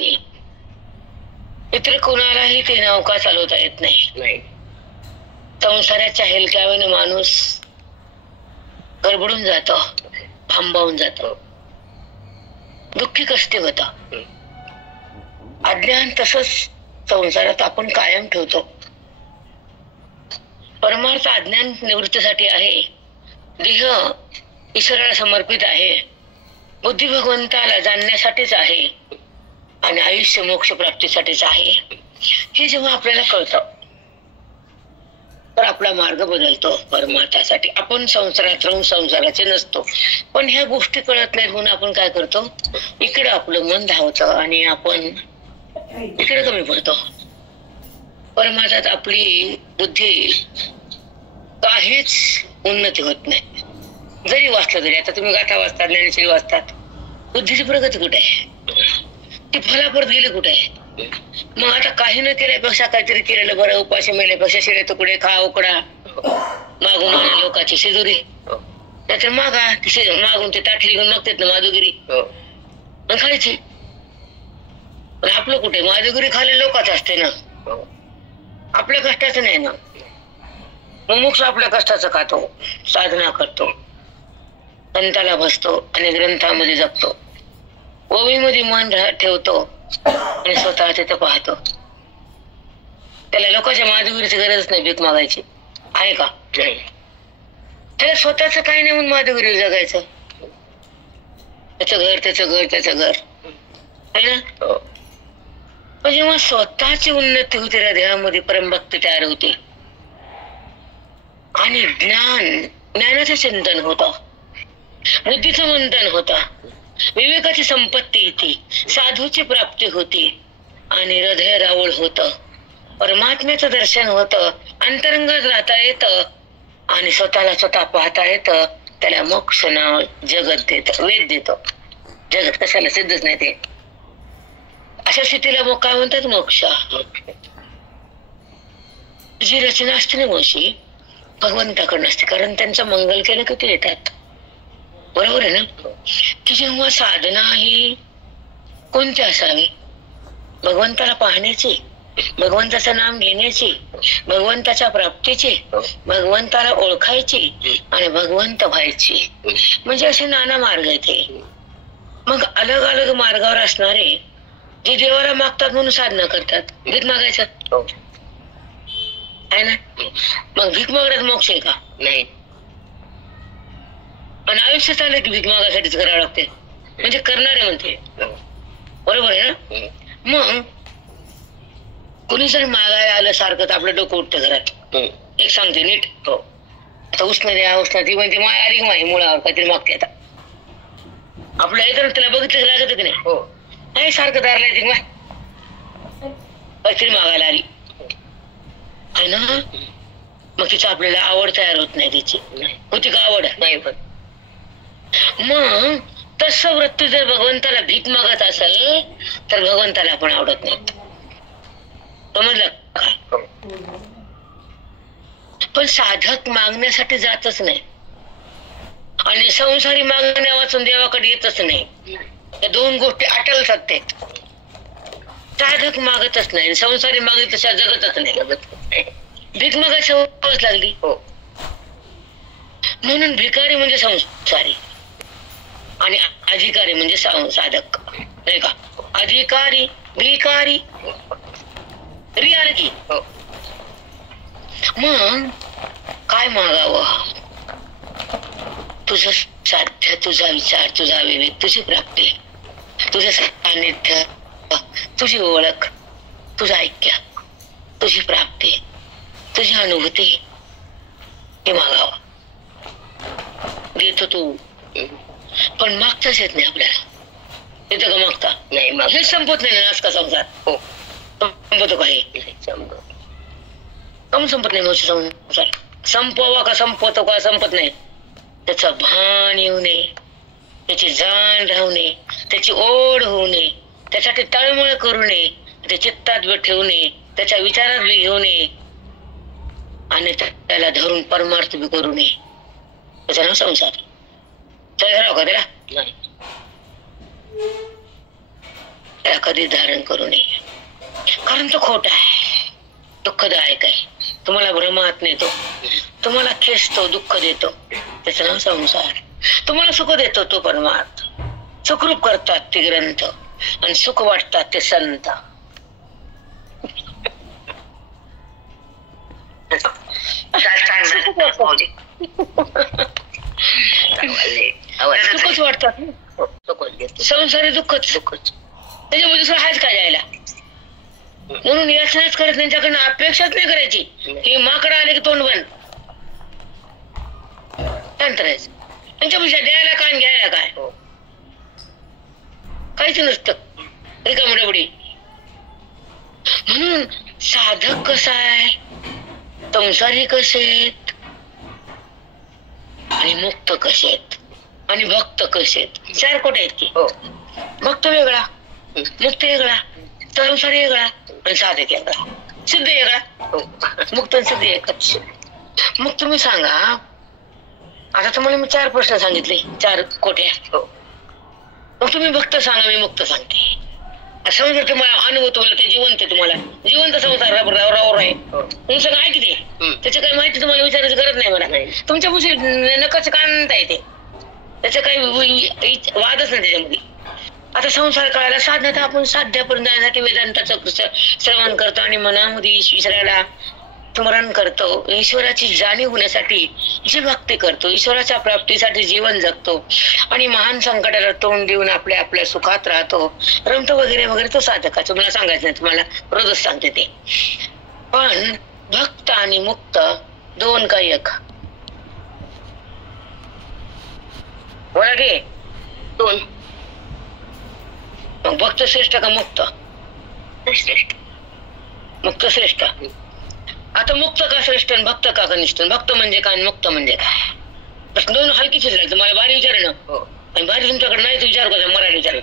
येते. इतर कोणालाही ते नौका चालवता येत नाही. संसाराच्या हेलक्यावेने माणूस गडबडून जातो, थांबावून जातो, दुःखी कष्टी होत. अज्ञान तसंच संसारात आपण कायम ठेवतो. परमार्थ अज्ञान निवृत्तीसाठी आहे. देह ईश्वराला समर्पित आहे. बुद्धी भगवंताला जाणण्यासाठीच आहे आणि आयुष्य मोक्ष प्राप्तीसाठीच आहे. हे जेव्हा आपल्याला कळतं तर आपला मार्ग बदलतो परमार्थासाठी. आपण संसारात राहून संसाराचे नसतो, पण ह्या गोष्टी कळत नाही म्हणून आपण काय करतो, इकडे आपलं मन धावतं आणि आपण इकडे कमी पडतो. परमार्थात आपली बुद्धी काहीच उन्नती होत नाही. जरी वाचलं तरी, आता तुम्ही गाथा वाचतात, ज्ञानेश्वरी वाचतात, बुद्धीची प्रगती कुठे आहे? ती फलापर्यंत गेली कुठे आहे? मग आता काही न केल्यापेक्षा काहीतरी केलेलं बरं. उपाशी मेल्यापेक्षा शिळे तुकडे खा, उकडा, मागून आणा लोकांची शिजुरी, नाहीतर मागा मागून ते ताटली घेऊन मागतात ना माधुगिरी, पण खायची. पण आपलं कुठे? माधुगिरी खाल्ले लोकांच असते ना, आपल्या कष्टाचं नाही ना. मग मोक्ष आपल्या कष्टाचं खातो, साधना करतो, संताला बसतो आणि ग्रंथामध्ये जगतो, ओवीमध्ये मन ठेवतो आणि स्वतः तिथं पाहतो. त्याला लोकांच्या माधुगिरीची गरज नाही भीक मागायची, आहे का? त्याला स्वतःच काही नाही म्हणून माधुगिरी जगायचं. त्याचं घर, त्याचं घर, त्याचं घर, आहे ना. पण जेव्हा स्वतःची उन्नती होते, त्या देहामध्ये परमभक्ती तयार होते आणि ज्ञानाचं चिंतन होतं, बुद्धीचं मंथन होतं, विवेकाची संपत्ती येते, साधूची प्राप्ती होती आणि हृदय रावळ होत, परमात्म्याचं दर्शन होतं, अंतरंगात राहता येतं आणि स्वतःला स्वतः पाहता येतं. त्याला मोक्ष नाव जगत देत, वेद देतो. जगत कशाला सिद्धच नाही ते. अशा स्थितीला मग काय म्हणतात? मोक्ष. जी रचना असते ना मोशी भगवंताकडून असते, कारण त्यांचं मंगल केलं की ते येतात. बरोबर आहे ना. की जेव्हा साधना ही कोणती असावी? भगवंताला पाहण्याची, भगवंताचं नाम घेण्याची, भगवंताच्या प्राप्तीची, भगवंताला ओळखायची आणि भगवंत व्हायची. म्हणजे असे नाना मार्ग आहेत. मग अलग अलग मार्गावर असणारे जे देवाला मागतात म्हणून साधना करतात, भीक मागायचं आहे ना. मग भीक मागण्यात मोक्ष आहे का? नाही. आणि आयुष्य चाललं की भीक मागायसाठीच करावं लागते, म्हणजे करणारे म्हणते. बरोबर आहे ना. मग कुणी जर मागायला आलं सारखं तर आपलं डोकं उठतं घरात. एक सांगते नीट, आता उष्ण द्या, उष्ण ती म्हणते माय आली माही मुळावर काहीतरी मागते. आता आपल्या इथं त्याला बघितलं लागत की नाही, सारखं दारला येते माय काहीतरी मागायला आली आहे ना. मग तिचं आपल्याला आवड तयार होत नाही. तिची होती का आवड? नाही. पण मग तसं वृत्ती जर भगवंताला भीक मागत असेल तर भगवंताला आपण आवडत नाही. समजलं का? पण साधक मागण्यासाठी जातच नाही आणि संसारी मागण्या वाचून देवाकडे येतच नाही. या दोन गोष्टी अटल सत्य आहेत. साधक मागतच नाही, संसारी मागित तशा जगतच नाही. भीक मागायची सवय लागली. म्हणून भिकारी म्हणजे संसारी आणि अधिकारी म्हणजे साधक, नाही का? अधिकारी भिकारी रियाल की. मग काय मागावं? तुझं साध्य, तुझा विचार, तुझा विवेक, तुझी प्राप्ती, तुझं सान्निध्य, तुझी ओळख, तुझं ऐक्य, तुझी प्राप्ती, तुझी अनुभूती, हे मागावं. देतो तू, पण मागताच येत नाही आपल्याला. येतं का मागता? नाही. हे संपत नाही नाच का संसार? संपतो काही कम संपत नाही. संसार संपवा का संपवतो का? संपत नाही. त्याचं भान येऊ नये, त्याची जाण राहू नये, त्याची ओढ होऊ नये, त्यासाठी तळमळ करू नये, ते चित्तात ठेवू नये, त्याच्या विचारात बी घेऊ नये आणि त्याला धरून परमार्थ बी करू नये. त्याचा नाव संसार. त्याला का त्याला नाही. त्याला कधी धारण करू नये, कारण तो खोटा आहे, दुःखदायक आहे. तुम्हाला भ्रमात नेतो, तुम्हाला खेचतो, दुःख देतो, त्याचं नाव संसार. तुम्हाला सुख देतो तो परमार्थ. सुखरूप करतात ते ग्रंथ आणि सुख वाटतात ते संत. सुखच वाटतात, संसारी दुःखच. त्याच्यामध्ये दुसरं हाच काय जायला. म्हणून याचनाच करत त्यांच्याकडनं अपेक्षाच नाही करायची. हे माकडं आले की तोंड बंद तंत्रायचं. त्यांच्यापेक्षा द्यायला काय घ्यायला काय, काहीच नसतं, रिकामडबडी. म्हणून साधक कसा आहे, संसारी कसे आहेत, आणि मुक्त कसे आहेत, आणि भक्त कसे आहेत. 4 कोटे आहेत की. भक्त वेगळा, मुक्त वेगळा, संसारी वेगळा, आणि साधक वेगळा, सिद्ध वेगळा. मुक्त आणि सिद्ध एकच. मग तुम्ही सांगा, आता तुम्हाला मी 4 प्रश्न सांगितले, 4 कोट्या. मग तुम्ही भक्त सांगा, मी मुक्त सांगते. संसार तुम्हाला अनुभव, तुम्हाला ते जिवंत आहे, तुम्हाला जिवंत संसार रावर आहे. तुम्ही सगळं आहे की ते, त्याची काही माहिती तुम्हाला विचारायची गरज नाही मला. तुमच्या पुढे नकाच काढता येते, त्याचा काही वादच नाही त्याच्यामध्ये. आता संसार काळाला साधना आपण साध्यापर्यंत जाण्यासाठी वेदांताचं श्रवण करतो आणि मनामध्ये ईश्वराला स्मरण करतो. ईश्वराची जाणीव होण्यासाठी जी भक्ती करतो, ईश्वराच्या प्राप्तीसाठी जीवन जगतो आणि महान संकटाला तोंड देऊन आपल्या सुखात राहतो, रमतो वगैरे वगैरे. तो साधकाचं मला सांगायचं नाही, तुम्हाला रोजच सांगते ते. पण भक्त आणि मुक्त 2 का 1? बोला की 2. मग भक्त श्रेष्ठ का मुक्त? श्रेष्ठ. मुक्त श्रेष्ठ. आता मुक्त का श्रेष्ठ, भक्त का कनिष्ठ? भक्त म्हणजे काय, मुक्त म्हणजे काय? प्रश्न 2 हलकीच राहायचं. मला भारी विचारणं आणि भारी तुमच्याकडे नाही तर विचार करा, मराठी विचार.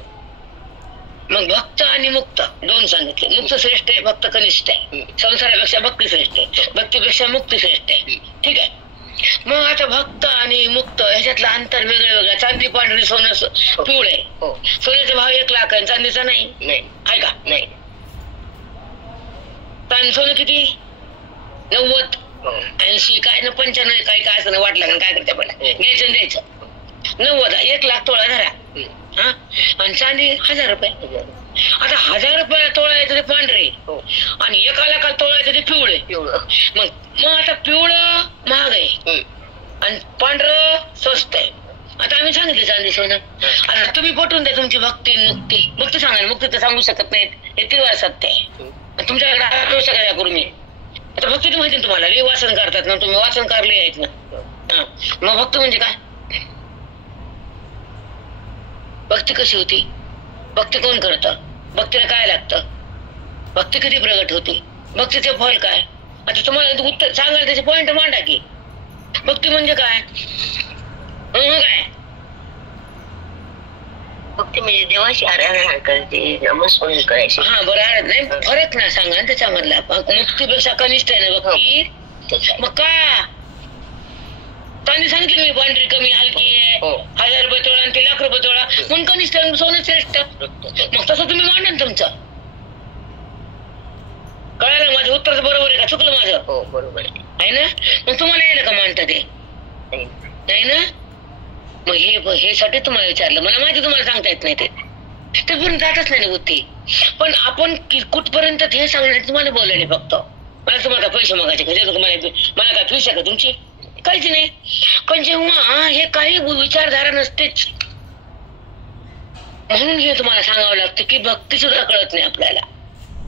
मग भक्त आणि मुक्त 2 सांगितले. मुक्त श्रेष्ठ आहे, भक्त कनिष्ठ आहे. संसारापेक्षा भक्ती श्रेष्ठ आहे, भक्तीपेक्षा मुक्ती श्रेष्ठ आहे. ठीक आहे. मग आता भक्त आणि मुक्त ह्याच्यातलं अंतर वेगळं वेगळं. चांदी पांढरी, सोनं पिवळे. सोन्याचा भाव 1 लाख आहे, चांदीचा नाही आहे का? नाही. सोनं किती? 90, 80, काय ना 95, काही काय असं वाटलं का काय करते, पण घ्यायचं द्यायचं. 90, 1 लाख तोळा धरा. हा, आणि चांदी 1000 रुपये. आता 1000 रुपये तोळा येतं ते पांढरे आणि 1 लाखाला तोळा येतं ते पिवळे. मग आता पिवळं महाग आहे आणि पांढरं स्वस्त आहे. आता आम्ही सांगितलं चांदी सोनं. आता तुम्ही पटवून द्या तुमची भक्ती मुक्ती. मुक्ती सांगा, मुक्ती तर सांगू शकत नाहीत, हे तीव्र सत्य आहे. तुमच्याकडे आठवू शकत करू मी. आता भक्ती तर माहिती तुम्हाला, लई वाचन करतात ना तुम्ही, वाचन करले आहेत ना. मग भक्त म्हणजे काय? भक्ती कशी होती? भक्ती कोण करतं? भक्तीला काय लागतं? भक्ती कधी प्रगट होती? भक्तीचे फळ काय? आता तुम्हाला उत्तर सांगायला त्याचे पॉइंट मांडा की. भक्ती म्हणजे काय? काय भक्ती म्हणजे देवाची आराधना करायची, नमस्कार करायची. हा बरं, नाही फरक ना सांगा त्याच्यामधला. मुक्तीपेक्षा कनिष्ठ आहे ना भक्ती. मग का त्यांनी सांगितलं मी पांढरी कमी हलकी आहे, 1000 रुपये तोळा आणि ते 1 लाख रुपये तोळा, म्हणून कनिष्ठ सोनं श्रेष्ठ. मग तसं तुम्ही मांडा ना तुमचं. कळालं माझं उत्तर बरोबर आहे का, चुकलं माझं? हो बरोबर आहे ना. मग तुम्हाला यायला का मांडता ते? नाही ना. मग हे साठी तुम्हाला विचारलं. मला माहिती तुम्हाला सांगता येत नाही, ते पण जातच नाही बुद्धी. पण आपण कुठपर्यंत हे सांगण्यासाठी तुम्हाला बोलले. फक्त मला तुम्हाला पैसे मागायचे का? मला काय फीस आहे का तुमची? काहीच नाही. पण जेव्हा हे काही विचारधारा नसतेच, म्हणून हे तुम्हाला सांगावं लागतं की भक्ती सुद्धा कळत नाही आपल्याला.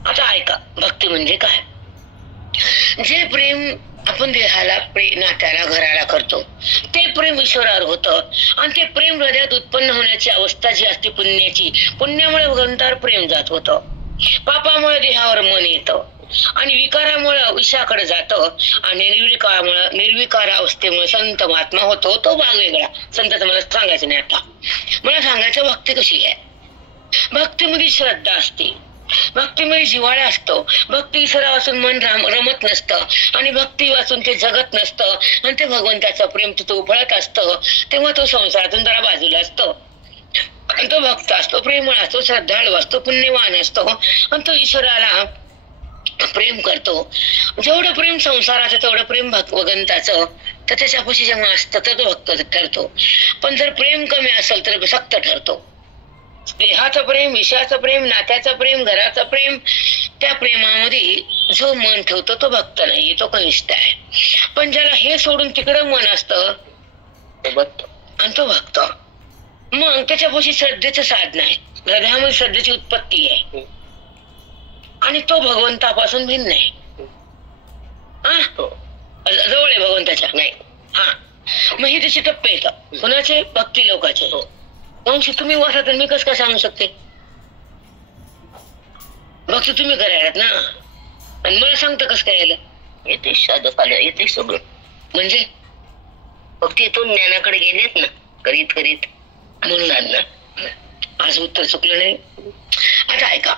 आता ऐका, भक्ती म्हणजे काय? जे प्रेम आपण देहाला, नात्याला, घराला करतो, ते प्रेम ईश्वरावर होतं. आणि ते प्रेम हृदयात उत्पन्न होण्याची अवस्था जी असते पुण्याची, पुण्यामुळे भगवंतावर प्रेम जात होतं, पापामुळे देहावर मन येतं आणि विकारामुळे विषाकडे जातं आणि निर्विकार अवस्थेमुळे संत महात्मा होतो. तो भाग वेगळा. संतांचं मला सांगायचं नाही. आता मला सांगायचं भक्ती कशी आहे. भक्तीमध्ये श्रद्धा असते, भक्तीमध्ये जिव्हाळा असतो, भक्ती ईश्वरा वाचून मन रमत नसतं आणि भक्ती वाचून ते जगत नसतं आणि ते भगवंताचं प्रेम तिथं उफळत असतं. तेव्हा तो संसारातून जरा बाजूला असतो. आणि तो भक्त असतो, प्रेमळ असतो, श्रद्धाळू असतो, पुण्यवान असतो आणि तो ईश्वराला प्रेम करतो. जेवढं प्रेम संसाराचं तेवढं प्रेम भगवंताचं तर त्याच्यापाशी जेव्हा असतं तर तो भक्त ठरतो. पण जर प्रेम कमी असेल तर सक्त ठरतो. देहाचं प्रेम, विषयाचं प्रेम, नात्याचं प्रेम, घराचं प्रेम, त्या प्रेमामध्ये जो मन ठेवतो तो भक्त नाही, तो कनिष्ठ आहे. पण ज्याला हे सोडून तिकडं मन असतं आणि तो भक्त, मग त्याच्यापाशी श्रद्धेचं साधन आहे. हृदयामध्ये श्रद्धेची उत्पत्ती आहे आणि तो भगवंतापासून भिन्न आहे. जवळ आहे भगवंताच्या नाही. हा, मग ही त्याची टप्पे येतं कोणाचे, भक्ती लोकांचे. मग तुम्ही वाचा तर मी कसं काय सांगू शकते? भक्ती तुम्ही करायलात ना, आणि मला सांगतं कसं काय यायला? येते साधक आलं, येते सगळं. म्हणजे भक्तीतून ज्ञानाकडे गेलेत ना, करीत करीत म्हणून आज उत्तर चुकलं नाही. आता ऐका,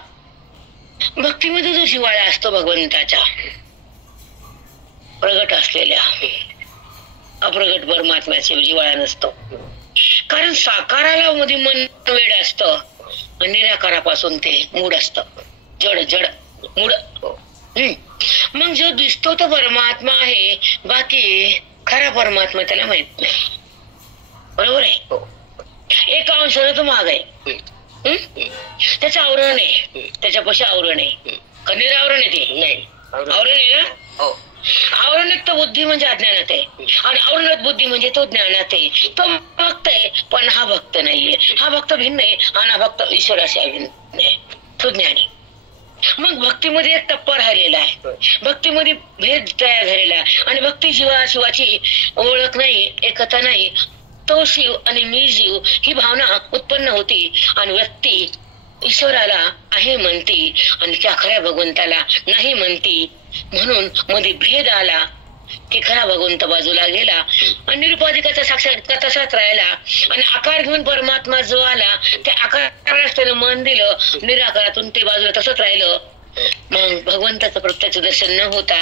भक्तीमध्ये जो जिव्हाळा असतो भगवंताच्या प्रगट असलेल्या, अप्रगट परमात्म्याचे जिव्हाळा नसतो. कारण साकाराला मध्ये मन वेड असतं आणि निराकारापासून ते मूड असतं, जड जड मूड. मग जो दिसतो तो परमात्मा आहे, बाकी खरा परमात्मा त्याला माहित नाही. बरोबर आहे? एका अंशाने तो माग आहे, त्याचं आवरण आहे, त्याच्यापाशी आवरण आहे का निरावरण आहे? ते नाही, आवरण आहे ना. आवरणात तो बुद्धी म्हणजे अज्ञानात आहे आणि आवरणात बुद्धी म्हणजे तो ज्ञानात आहे. तो भक्त आहे पण हा भक्त नाहीये, हा भक्त भिन्न आहे आणि हा भक्त ईश्वराशी अभिन्न आहे, तो ज्ञानी. मग भक्तीमध्ये एक टप्पा राहिलेला आहे, भक्तीमध्ये भेद तयार झालेला आहे आणि भक्ती शिवाची ओळख नाही, एकता नाही. तो शिव आणि मी जीव ही भावना उत्पन्न होती आणि व्यक्ती ईश्वराला आहे म्हणती आणि त्या खऱ्या भगवंताला नाही म्हणती. म्हणून मध्ये भेद आला की खरा भगवंत बाजूला गेला आणि निरुपाधिकाचा साक्षात्कार तसाच राहिला आणि आकार घेऊन परमात्मा जो आला त्या आकारालाच त्यानं मन दिलं, निराकारातून ते बाजूला तसंच राहिलं. मग भगवंताचं प्रत्यक्ष दर्शन न होता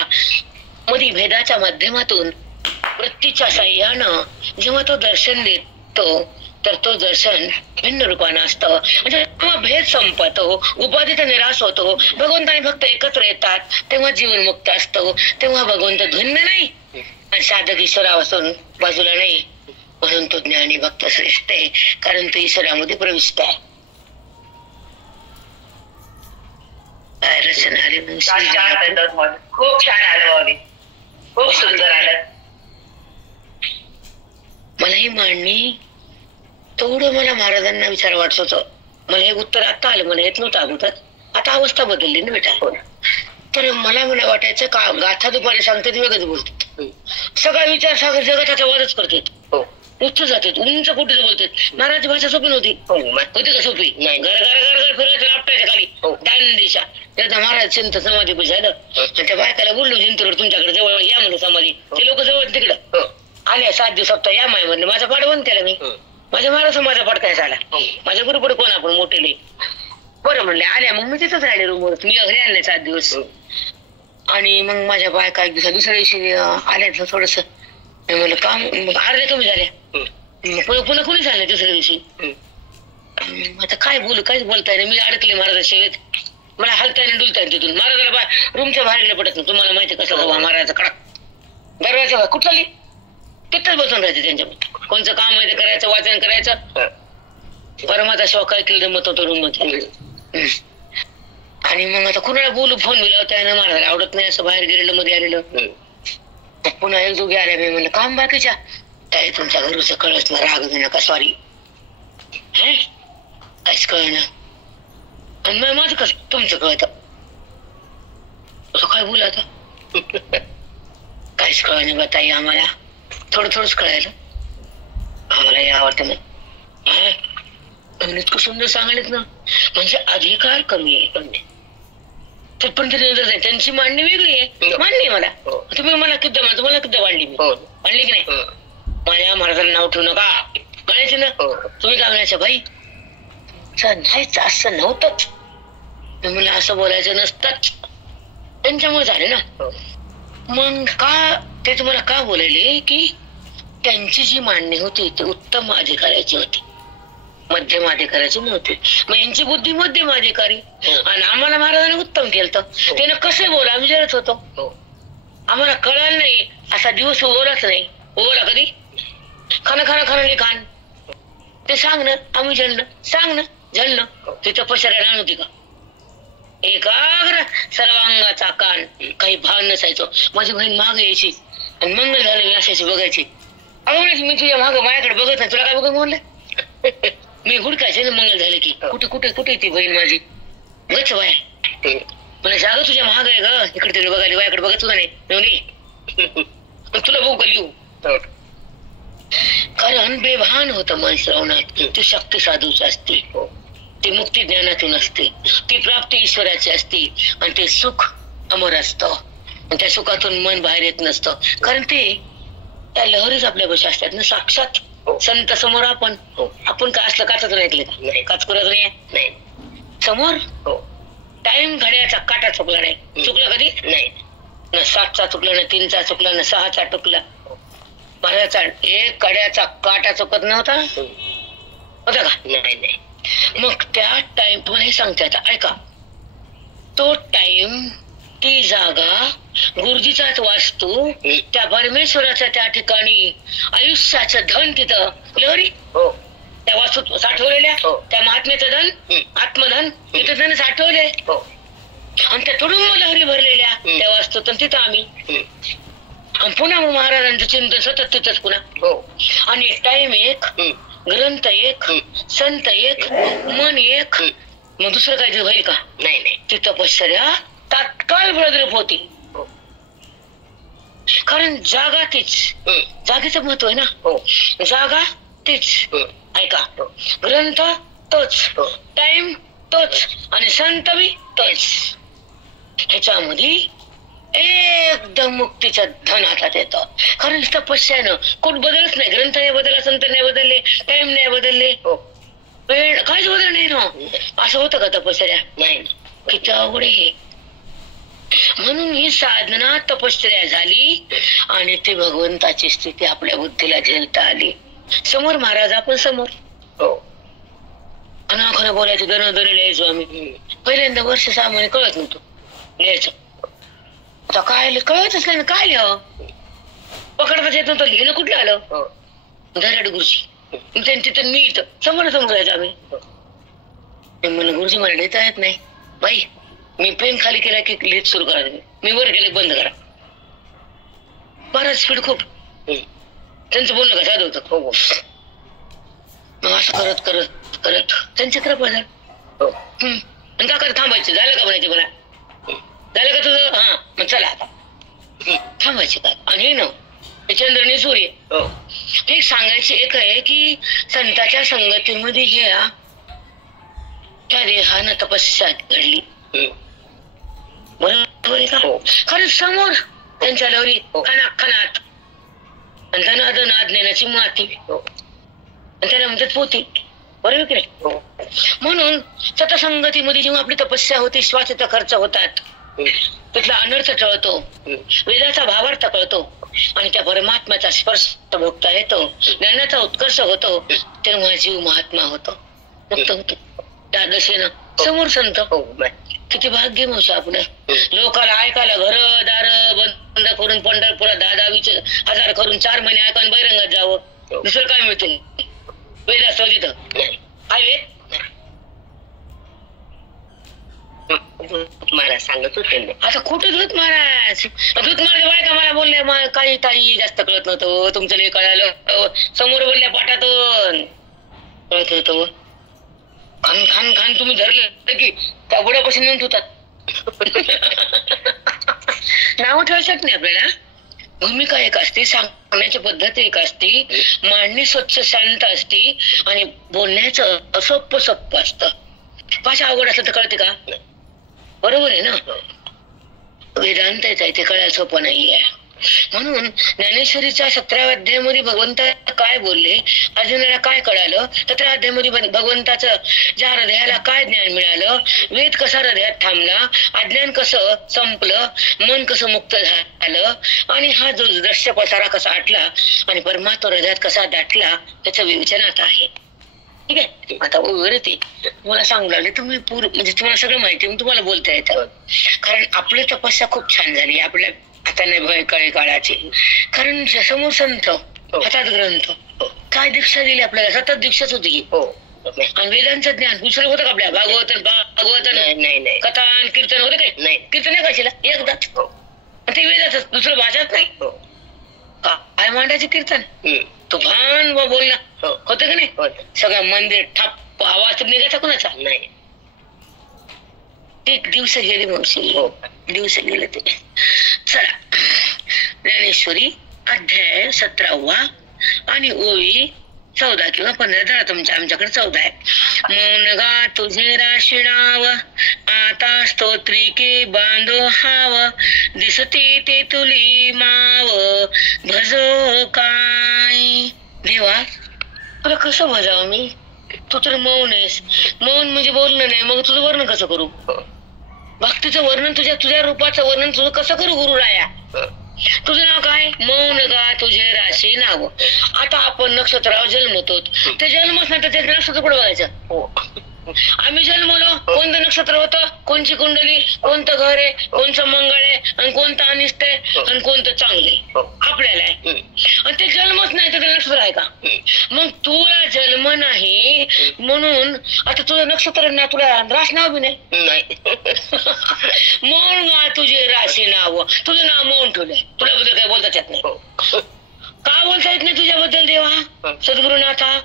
मध्ये भेदाच्या माध्यमातून वृत्तीच्या साह्यानं जेव्हा तो दर्शन देतो तर तो दर्शन भिन्न रूपानं असतं. म्हणजे जेव्हा भेद संपतो, उपाधीचा निराश होतो, भगवंत आणि भक्त एकत्र येतात, तेव्हा जीवन मुक्त असतो. तेव्हा भगवंत भिन्न नाही आणि साधक ईश्वरापासून बाजूला नाही. म्हणून तो ज्ञानी भक्त श्रेष्ठ आहे, कारण तो ईश्वरामध्ये प्रविष्ट आहे. काय रचना आली, खूप छान आलं, खूप सुंदर आलं. मला ही मांडणी तेवढं मला महाराजांना विचार वाटत होतं. मला हे उत्तर आता आलं, मला येत नव्हतं अगोदर. आता अवस्था बदलली ना बेटा. तर मला वाटायचं का गाथा दुपारी सांगते ते वेगळंच बोलतात, सगळा विचार सागर जगाचा वादच करतात, उच्च जातात, उंच कुठेच बोलतात. महाराज भाषा सोपी नव्हती, होती का सोपी? नाही. घर घर घर घर फिरायचं आपटायच्या खाली दान दिशा. त्याचा महाराज चिंत समाधी झालं, त्या बायकाला बोललो जिंतूर तुमच्याकडे जवळ या म्हणलं समाधी. ते लोक जवळ तिकडं आले, 7 दिवसात या माय म्हणलं. माझा पाठ बंद केला मी, माझ्या महाराज माझा पाठ काय झाला, माझ्या गुरुपुढे कोण आपण मोठेले. बरं म्हणले, आल्या. मग मी तिथंच राहिले रूमवर, मी घरी आले 7 दिवस. आणि मग माझ्या बायका एक दिवसा दुसऱ्या दिवशी आल्या थोडस. म्हणलं काम अर्ध्या कमी झाल्या, पुन्हा कोणी झालं दुसऱ्या दिवशी. आता काय बोलू, काहीच बोलताय नाही. मी अडकले महाराज सेवेत, मला हलताय नाही डुलताय तिथून. महाराजाला रूमच्या बाहेर गेलं पडत नाही. तुम्हाला माहिती कसं बाबा महाराजाचा कडक दरवाजा कुठं आली तिथंच बसून राहायचं. त्यांच्या कोणचं काम आहे ते करायचं, वाचन करायचं. परमाचा शौक काय केलं मत होतो रूम मध्ये. आणि मग आता कुणाला बोलू, फोन बिला त्यानं महाराजाला आवडत नाही असं बाहेर गेलेलं मध्ये आलेलं. पुन्हा एक दोघे आल्या. मी म्हणलं काम बाकीच्या काय तुमच्या घरचं कळत ना, राग घेऊ नका, सॉरी. काहीच कळणं आणि मग माझं कसं तुमचं कळतं, काय बोला आता. काहीच कळणं बताई आम्हाला, थोडं थोडंच कळायला. आम्हाला हे आवडतं नाही. इतकं सुंदर सांगायलेत ना, म्हणजे अधिकार कमी आहे. पण त्यांची मांडणी वेगळी आहे, मांडणी मला. तुम्ही मला किद्दा म्हणतो, मला किद्दा मांडली मी मांडली की नाही. माझ्या महाराजांना नाव ठेवू नका म्हणायचे ना. तुम्ही काय म्हणायचं, भाई नाहीच असं नव्हतंच, मला असं बोलायचं नसतंच. त्यांच्यामुळे झाले ना. मग का ते तुम्हाला का बोलायले की त्यांची जी मांडणी होती ती उत्तम अधिकाराची होती. मध्यमाधिकाराची नव्हती. मग यांची बुद्धी मध्यमाधिकारी आणि आम्हाला महाराजांनी उत्तम केलं. त्यानं कसं बोला आम्ही विचारत होतो. आम्हाला कळलं नाही. असा दिवस उगवलाच नाही. उगवला कधी? खाणं खाणं खाणं खाण ते सांग ना. आम्ही झडणं सांग ना. झडणं तिथं पशाऱ्या नव्हती का? एकाग्र सर्वांगाचा कान, काही भान नसायचो. माझी बहीण माग यायची आणि मंगल झालं मी असायची बघायची. अगं मी तुझ्या माग माझ्याकडे बघत नाही. तुला काय बघत म्हणलं? मी हुडकायचे ना मंगल झाले की कुठे कुठे कुठे ती बहीण माझी गच बाय मला जाग तुझ्या महाग आहे ग. इकडे तिकडे बघायला बायाकडे बघत तुला नाही तुला बघू का लिहू. कारण बेभान होतं मन श्रवणात. ती शक्ती साधूची असते, ती मुक्ती ज्ञानातून असते, ती प्राप्ती ईश्वराची असते आणि ते सुख अमर असतं. त्या सुखातून मन बाहेर येत नसतं. कारण ते त्या लहरीच आपल्या बशी असतात ना. साक्षात संत समोर आपण काय असलं काचातून ऐकले का? काच करत नाही समोर. टाइम घड्याचा काटा चुकला नाही. चुकला कधी नाही. न 7चा चुकला, न 3चा चुकला, न 6चा चुकला. महाराजाचा एक कड्याचा काटा चुकत नव्हता होता का? नाही. मग त्या टाइम तुम्हाला हे सांगते आता ऐका. तो टाइम, ती जागा, गुरुजीचाच वास्तू, त्या परमेश्वराच्या त्या ठिकाणी आयुष्याचं धन तिथं लहरी त्या वास्तूत साठवलेल्या, त्या महात्म्याचं धन, आत्मधन तिथं धन साठवले आणि त्या तुडुंब लहरी भरलेल्या त्या वास्तूत तिथं आम्ही. आणि पुन्हा मग महाराजांचं चिंतन सतत तिथंच पुन्हा. आणि टाइम एक, ग्रंथ एक, संत एक, मन एक. मग दुसरं काही होईल का? नाही. ती तपश्चर्या तात्काळ बळद्रूप होती. कारण जागा तीच, जागेचं महत्व आहे ना. जागा तीच. ऐका, ग्रंथ तोच, टाइम तोच आणि संत बी तोच. ह्याच्यामध्ये एकदम मुक्तीचं धन हातात येतं. कारण तपस्यानं कोट बदलच नाही. ग्रंथ नाही बदलला, संत नाही बदलले, टाइम नाही बदलले, वेळ काहीच बदल नाही ना. असं होतं का तपश्चर्या? नाही. किती अवघड आहे. म्हणून ही साधना तपश्चर्या झाली आणि ती भगवंताची स्थिती आपल्या बुद्धीला झेलता आली. समोर महाराज, आपण समोर. अनाखना बोलायचं, दर लिहायचो आम्ही. पहिल्यांदा वर्ष 6 महिने कळत नव्हतं लिहायचं. आता काय कळतच नाही काय लिहावं, पकडताच येत नव्हतं. लिहिणं कुठलं आलं? धराड गुरुजी तिथं मी इथं समोर जायचं आम्ही. म्हणलं गुरुजी मला लिहिता येत नाही. बाई मी पेन खाली केला की लिहित सुरू करा, मी वर केले बंद करा. बराच स्पीड खूप. त्यांचं बोलणं का साधं होतं. मग असं करत करत करत त्यांची कृपा झाली. आणि का करत थांबायचं? झालं का म्हणायचे मला? झालं का तुझं? हा मग चला आता थांबायचे का? आणि ना चंद्रने सूर्य हे सांगायचे एक आहे की संतांच्या संगतीमध्ये हे त्या देहानं तपस्या घडली. बरोबर आहे का? खरं समोर त्यांच्या लहरी खनात आणि धनाधन आज्ञानाची माती आणि त्याला म्हणतात पोती. बरोबर की नाही? म्हणून सतसंगतीमध्ये जेव्हा आपली तपस्या होती, श्वासाचा खर्च होतात, तिथला अनर्थ टळतो, वेदाचा भावार्थ कळतो आणि त्या परमात्म्याचा स्पर्श भोगता येतो, ज्ञानाचा उत्कर्ष होतो, तेव्हा जीव महात्मा होतो, मुक्त होतो. त्या दशेनं समोर संत. किती भाग्य मावशी आपलं. लोकाला ऐकायला घर दार बंद करून पंढरपुरात 10,000 करून 4 महिने ऐकायला बैरंगात जावं. दुसरं काय मिळतं? वेदास तिथं आहे. महाराज सांगत होते आता कुठे दूध महाराज बायका मला बोलले काही ताई जास्त कळत नव्हतं, तुमचं नाही कळालं. समोर बोलल्या पाठातून कळत होतं. खान खान खान तुम्ही धरलं की त्या बुड्यापासून नेऊन ठेवतात. नाव ठेवू शकत नाही आपल्याला. भूमिका एक असते, सांगण्याची पद्धत एक असते, मांडणी स्वच्छ शांत असते आणि बोलण्याचं सोप्प असतं. भाषा अवघड असलं तर कळते का? बरोबर आहे ना. वेदांतच आहे, ते कळायला सोपं नाहीये. म्हणून ज्ञानेश्वरीच्या 17व्या अध्यायामध्ये भगवंत काय बोलले, अर्जुनाला काय कळालं, 17व्या अध्यायामध्ये भगवंताचं ज्या हृदयाला काय ज्ञान मिळालं, वेद कसा हृदयात थांबला, अज्ञान कसं संपलं, मन कसं मुक्त झालं आणि हा जो दृश्य पसारा कसा आटला आणि परमात्मा हृदयात कसा दाटला, त्याचं विवेचनात आहे. ठीक आहे. आता वगैरे ते तुम्हाला सांगू लागले तुम्ही म्हणजे तुम्हाला सगळं माहिती आहे तुम्हाला बोलता येतं. कारण आपली तपस्या खूप छान झाली आपल्या हाताने भय कळे काळाची. कारण समोर संत हातात ग्रंथ काय दीक्षा दिली आपल्याला सतत दीक्षाच होती. आणि वेदांचं ज्ञान दुसरं होतं का आपल्या भागवत नाही कथा आणि कीर्तन होतं काय? नाही. कीर्तन नाही कशाला एकदाच ते वेदाच दुसरं भाषाच नाही. काय मांडायचे कीर्तन तुफान बोलणं होतं का नाही? सगळं मंदिर ठप्प आवाज तर निघायचा कोणाचा नाही. एक दिवस गेले मावशी दिवस गेले ते. चला ज्ञानेश्वरी अध्याय 17 आणि ओळी 14 किंवा 15 धरा तुमच्या आमच्याकडे 14 आहे. मौन गा तुझे राशिणाव आता स्तोत्रिके बांधो हाव दिसते ते तुली माव भजो काय. देवा तुला कसं भजावं मी? तू तर मौन आहेस. मौन म्हणजे बोलणं नाही. मग तुझं वर्णन कसं करू? भक्तीचं वर्णन तुझ्या रूपाचं वर्णन तुझं कसं करू गुरुराया? तुझं नाव काय? मौन गा तुझे राशी नाव. आता आपण नक्षत्रावर जन्मतो ते जन्मच नाही तर ते नक्षत्र कुठं बघायचं? आम्ही जन्मलो कोणतं नक्षत्र होतं कोणची कुंडली कोणतं घर आहे कोणचं मंगळ आहे आणि कोणतं अनिष्ट आहे आणि कोणतं चांगले आपल्याला आहे. आणि ते जन्मच नाही तर ते नक्षत्र आहे का? मग तुला जन्म नाही म्हणून आता तुझं नक्षत्र ना तुला रास नाव बी नाही. मौन गा तुझे राशी नाव. तुझं नाव मौन ठेवलंय. तुला बद्दल काय बोलताच येत नाही. का बोलता येत नाही तुझ्याबद्दल देवा सद्गुरुनाथा?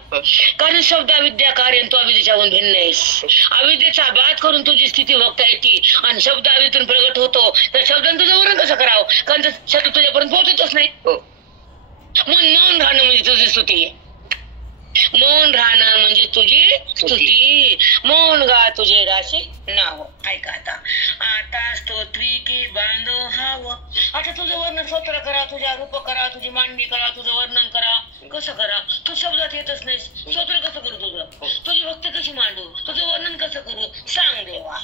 कारण शब्द अविद्या कार्य तू अविद्येच्याहून भिन्न आहेस. अविद्येचा बाध करून तुझी स्थिती बघता येते आणि शब्द अविद्येतून प्रगट होतो. त्या शब्दांनी तुझं वर्णन कसं करावं? कारण शब्द तुझ्यापर्यंत पोहोचतच नाही. मग मौन राहणं म्हणजे तुझी स्तुती. मौन राहणं म्हणजे तुझी स्तुती. मौन गा तुझे राशी नाव. ऐका आता स्तोत्रिके बांधो हाव. आता तुझं वर्णन स्तोत्र करा तुझ्या रूप करा तुझी मांडणी करा तुझं वर्णन करा. कसं करा? तू शब्दात येतच नाही. स्तोत्र कसं करू तुझं? तुझी भक्ती कशी मांडू? तुझं वर्णन कसं करू? सांग देवा.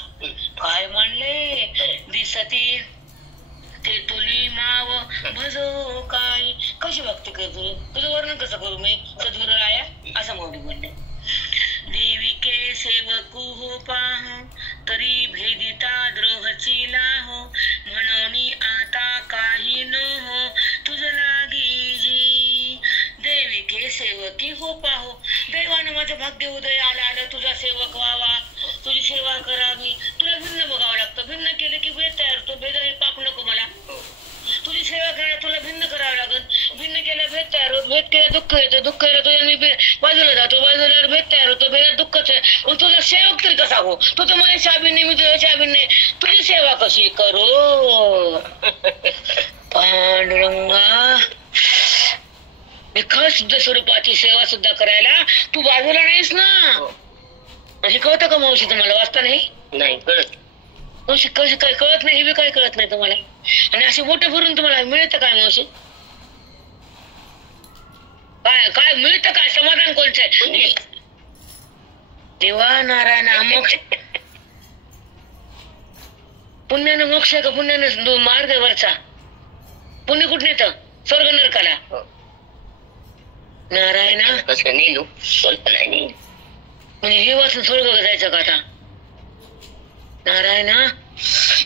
काय मांडले? दिसती ते तुली माव भजो काय. कशी भक्ती करतो तुझं वर्णन कसं करू मी सद्गुरु राया? असं माऊली म्हणले. देविके सेवकू हो पाहो तरी भेदिता द्रोहची लाहो म्हणून आता काही न हो तुझ लागी जी. देविके सेवकी हो पाहो. देवानं माझं भाग्य उदय आलं तुझा सेवक व्हावा तुझी सेवा करावी. तुला भिन्न बघावं लागतं. भिन्न केलं की भेद तयार होतो. भेद हे पाप नको मला. तुझी सेवा करायला तुला भिन्न करावं लागल. भिन्न केल्या भेद तयार होत. भेद केल्या दुःख येतं. दुःख केलं तुझ्या मी बाजूला जातो. बाजूला भेद तयार होतो. भेदात दुःखच आहे. मग तुझा सेवक तरी कसा हो? तू तर मला शाबिने मी तुझ्या शाबिने. तुझी सेवा कशी करू? पांडुरंगा विखळ शुद्ध स्वरूपाची सेवा सुद्धा करायला तू बाजूला नाहीस ना. हे कळतं का मावशी तुम्हाला? वाचता नाही कळत. मावशी कशी काय कळत नाही? हे बी काय कळत नाही तुम्हाला? आणि असे मोठे भरून तुम्हाला मिळतं काय मावशी? काय काय मिळतं काय? समाधान कोणचं आहे? देवा नारायण मोक्ष. पुण्यानं मोक्ष आहे का? पुण्यानं मार्ग वरचा? पुण्य कुठे येतं? स्वर्ग नरकाला. नारायणा कसं नेलो म्हणजे हे वाचून स्वर्ग जायचं का आता? नारायणा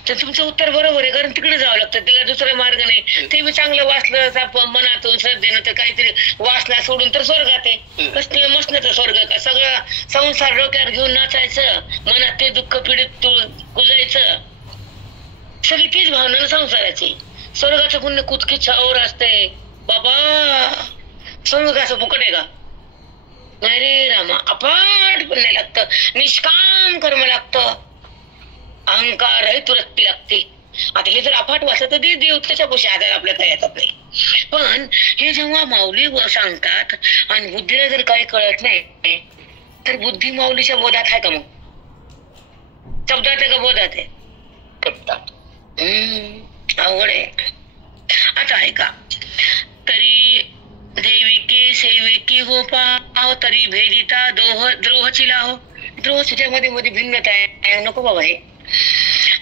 तर तुमचं उत्तर बरोबर आहे. कारण तिकडे जावं लागतं. त्याला दुसरा मार्ग नाही. ते बी चांगलं वाचलं मनातून श्रद्धेनं तर काहीतरी वाचना सोडून तर स्वर्गात आहे. कसं मसण्याचं स्वर्ग का? सगळं संसार डोक्यावर घेऊन नाचायचं. मनात ते दुःख पीडित कुजायचं. सगळी तीच भावना संसाराची. स्वर्गाचं पुण्य कुचकीच और असते बाबा. स्वर्गाचं फुकट आहे का? नाही रे रामा. अपाट पुण्य लागतं. निष्काम कर्म लागतं. अहंकार आहे तुरत्ती लागते. आता हे जर अफाट वाचलं तर देव त्याच्या पोशी आधार आपल्याला येतात नाही. पण हे जेव्हा माऊली सांगतात आणि बुद्धीला जर काही कळत नाही तर बुद्धी माऊलीच्या बोधात आहे का? मग शब्दात आहे का बोधात आहे? अवघड आहे. आता ऐका. तरी देविकी सेविकी हो पाहो तरी भेदिता द्रोहची लाहो. द्रोह मध्ये भिन्नता आहे. नको बाबा हे.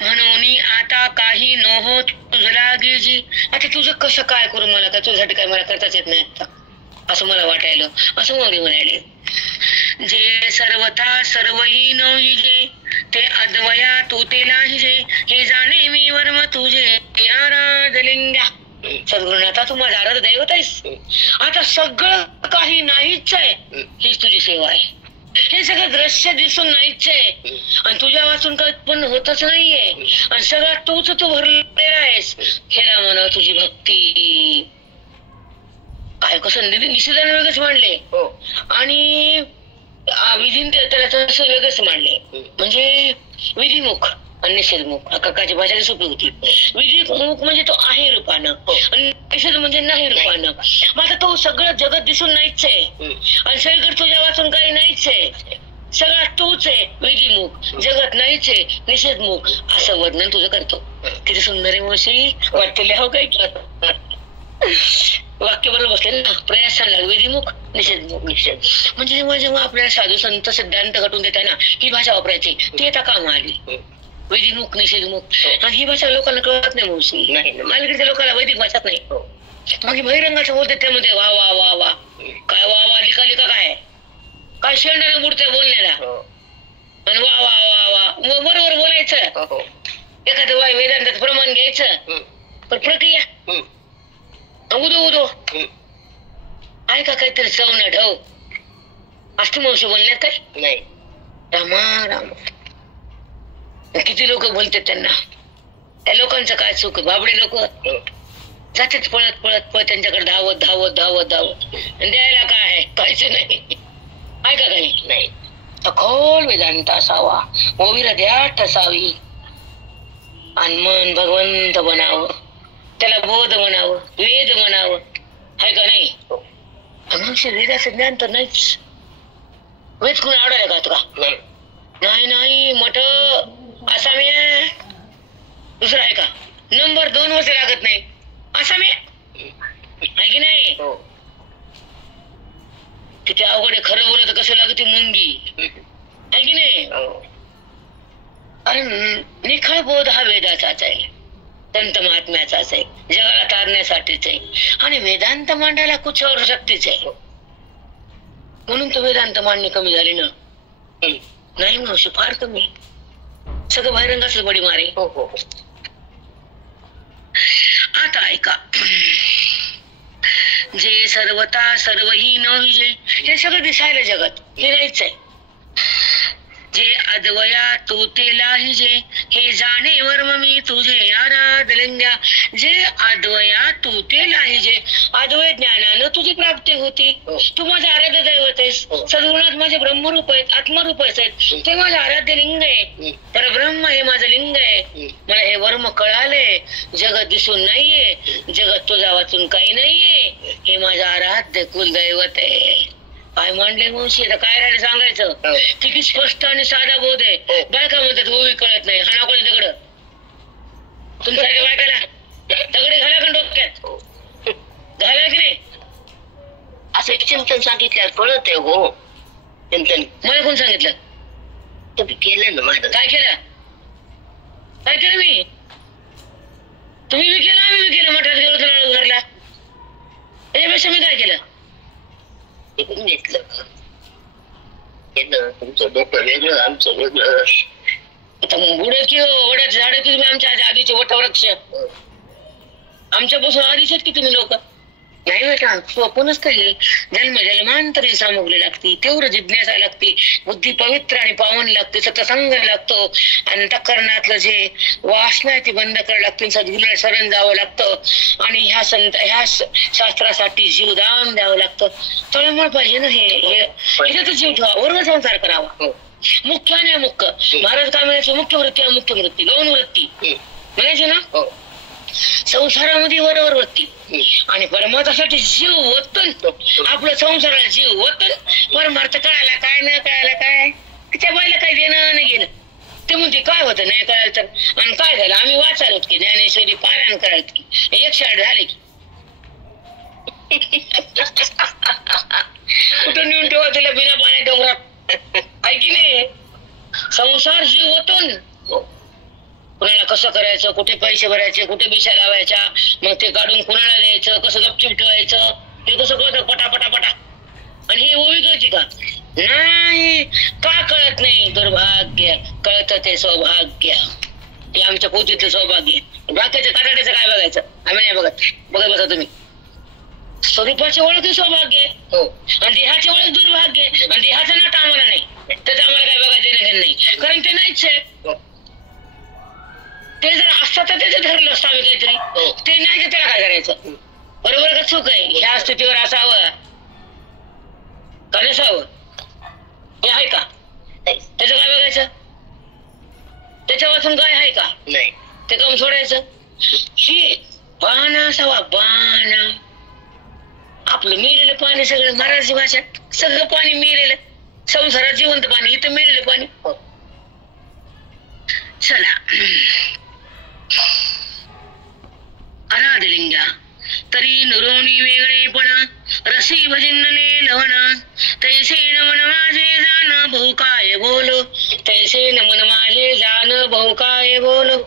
म्हणून आता काही न हो तुझला गिजी. आता तुझं कसं काय करू? मला काय तुझ्यासाठी काय मला करताच येत नाही असं मला वाटायला. असं मग म्हणाले. जे सर्वथा सर्वही न हिजे ते अद्वया तू ते लाहिजे हे जाणे मी वर्म तुझे आराधलिंग्या. सद्गुरुनाथा तू माझा आराध दैवत आहेस. आता सगळं काही नाहीच आहे, हीच तुझी सेवा आहे. हे सगळं दृश्य दिसून नाहीच आहे आणि तुझ्या वाचून काही उत्पन्न होतच नाहीये आणि सगळं तूच तू भरलेला आहेस. हेला म्हणा तुझी भक्ती. काय कसं निषेधाने वेगळेच मांडले आणि विधी त्याला तसं वेगळेच मांडले. म्हणजे विधिमुख आणि निषेधमुख. कक्काची भाषा सोपी होती. विधिमुख म्हणजे तो आहे रूपानं आणि निषेध म्हणजे नाही रूपानं. मग आता तो सगळं जगत दिसून नाहीच आहे आणि सगळीकडे तुझ्या वाचून काही नाहीच आहे. सगळा तूच आहे. विधिमुख, जगत नाहीच आहे, निषेधमुख असं वर्णन तुझं करतो. किती सुंदर आहे मावशी. वाटले हो काय वाक्य बरोबर बसले ना. प्रयास सांगा विधिमुख निषेधमुख. निषेध म्हणजे जेव्हा आपल्याला साधू संत सिद्धांत घटून देताना ही भाषा वापरायची ती आता कामा आली. वैदिक निषेधमुख आणि ही भाषा लोकांना कळत नाही मावशी. अलीकडच्या लोकांना वैदिक भाषाच नाही. मग बहिरंगाचं बोलते त्यामध्ये वा वा वा वा काय वा वा लिका लिका काय शेंडाने बुडते बोलण्याला आणि वा वा वा वा बरोबर बोलायचं. एखादं वेदांताचं प्रमाण घ्यायचं पण प्रक्रिया उदो उदो ऐका काहीतरी चव ना ढव असते मावशी बोलण्यात काय नाही. रामा रामा किती लोक बोलतात त्यांना. त्या लोकांचं काय चूक. बाबडे लोक जातात पळत पळत पळत त्यांच्याकडे धावत धावत धावत धावत द्यायला काय आहे काहीच नाही. ऐका काही नाही. अखोल वेदांत असावा ओवीर ध्याट असावी आणि मन भगवंत बनावं. त्याला बोध म्हणावं, वेद म्हणावं. आहे का नाही. मनुष्य वेदाचं ज्ञान तर नाहीच. वेद कोणी आवडायला का तुला. नाही नाही मठ आसामी दुसरं आहे का. नंबर 2 वर्ष लागत नाही आसामी आहे की नाही. किती अवघड आहे. खरं बोलत कसं लागते मुंगी आहे की नाही. अरे निखळ बोध हा वेदाचाच आहे, संत महात्म्याचाच आहे, जगाला तारण्यासाठीच आहे आणि वेदांत मांडायला कुछावर शक्तीच आहे. म्हणून तो वेदांत मांडणी कमी झाली ना. नाही मावशी फार कमी. सगळं बहिरंगाच बडी मारे. आता ऐका. जे सर्वता सर्वही न हिजे हे सगळं दिसायला जगत हे नाहीच आहे. जे अद्वया तू ते लाहिजे हे जाणे वर्म मी तुझे आराधलिंग्या. जे अद्वया तू ते लाहिजे अद्वय ज्ञानानं तुझी प्राप्ती होती. तू माझं आराध्य दैवत आहेस. सद्गुणात माझे ब्रह्मरूप आहेत, आत्मरूप आहेत. ते माझं आराध्य लिंग आहे. परब्रह्म हे माझं लिंग आहे. मला हे वर्म कळाले. जगत दिसून नाहीये, जगत तुझा वाचून काही नाहीये. हे माझं आराध्य कुलदैवत आहे. काय मांडले मावशी. काय राहिले सांगायचं. किती स्पष्ट आणि साधा बोध आहे. बायका म्हणतात ओवी कळत नाही. हा कोणी दगड तुमच्याकडे बायकाला दगडे घाला का डोक्यात घाला की नाही. असं चिंतन सांगितल्यावर कळत आहे हो. चिंतन मला कोण सांगितलं. तुम्ही केलं ना. माझं काय केलं. काय केलं मी. तुम्ही बी केलं आम्ही बी केलं. मठात गेलो तुला घरला त्याच्यापेक्षा मी काय केलं. घेतलं तुमचं डोकं वेगळं आमचं वेगळं. आता बुडे कि वड्याचे झाड की तुम्ही आमच्या आधीचे वटवृक्ष आमच्यापासून आधीच आहेत की तुम्ही लोक. नाही बेटा आपणच काही जन्मजन्मांतरी सामग्री लागते. तीव्र जिज्ञासा लागते. बुद्धी पवित्र आणि पावन लागते. सत्संग लागतो. अंतःकरणातलं जे वासना आहे ती बंद करायला लागते. सद्गुरूला शरण जावं लागतं आणि ह्या शास्त्रासाठी जीवदान द्यावं लागतं. तळमळ पाहिजे ना. हे ह्याच्यातच जीव ठेवा. वर्ग संसार करावा. मुख्य आणि अमुख्य. महाराज काय म्हणायचे. मुख्य वृत्ती अमुख्य वृत्ती गौण वृत्ती म्हणायचे ना. संसारामध्ये वरवर वृत्ती आणि परमार्थासाठी जीव वतन. आपलं संसाराला जीव वतन. परमार्थ कळायला काय न कळायला काय त्या बाईला काही देणं नाही घेणं. ते म्हणते काय होतं नाही कळायला तर. आणि काय झालं आम्ही वाचायलो की ज्ञानेश्वरी पारायण करायला की 108 झाले की कुठं नेऊन ठेवा तिला बिना पाण्या डोंगरात आहे की नाही. संसार जीव वतन. कुणाला कसं करायचं, कुठे पैसे भरायचे, कुठे बिशा लावायच्या, मग ते काढून कुणाला द्यायचं, कसं गपचूप ठेवायचं हे कसं कळतं पटा पटा पटा. आणि ही ओवी कळती का. नाही का कळत नाही? दुर्भाग्य. कळत ते सौभाग्य. ते आमच्या पोतीतलं सौभाग्य. बाकीच्या काटाड्याचं काय बघायचं? आम्ही नाही बघत. बघत बसा तुम्ही. स्वरूपाची ओळख ही सौभाग्य हो, आणि देहाची ओळख दुर्भाग्य. आणि देहाचं नातं आम्हाला नाही, त्याचं आम्हाला काय बघायचं नाही, कारण ते नाहीच आहे. ते जर असतं तर त्याचं ठरलं असतं आम्ही काहीतरी. ते नाही तर त्याला काय करायचं? बरोबर का चूक आहे? ह्या स्थितीवर असावं का नसावं हे आहे का? त्याचं काय बघायचं? त्याच्या वाचून काय आहे का? नाही. ते काम सोडायचं. ही बाणा असावा, बाणा. आपलं मिळेलं पाणी सगळं, मराठी भाषेत सगळं पाणी मिळेलं, संसारात जिवंत पाणी, इथं मिळेलं पाणी. चला अनादलिंगा तरी नुरोनी वेगळेपणा रसी भजिनले लवण तैसे नमन माझे जाण बहु काय बोलो तैसे नमन माझे जाण बहु काय बोलो.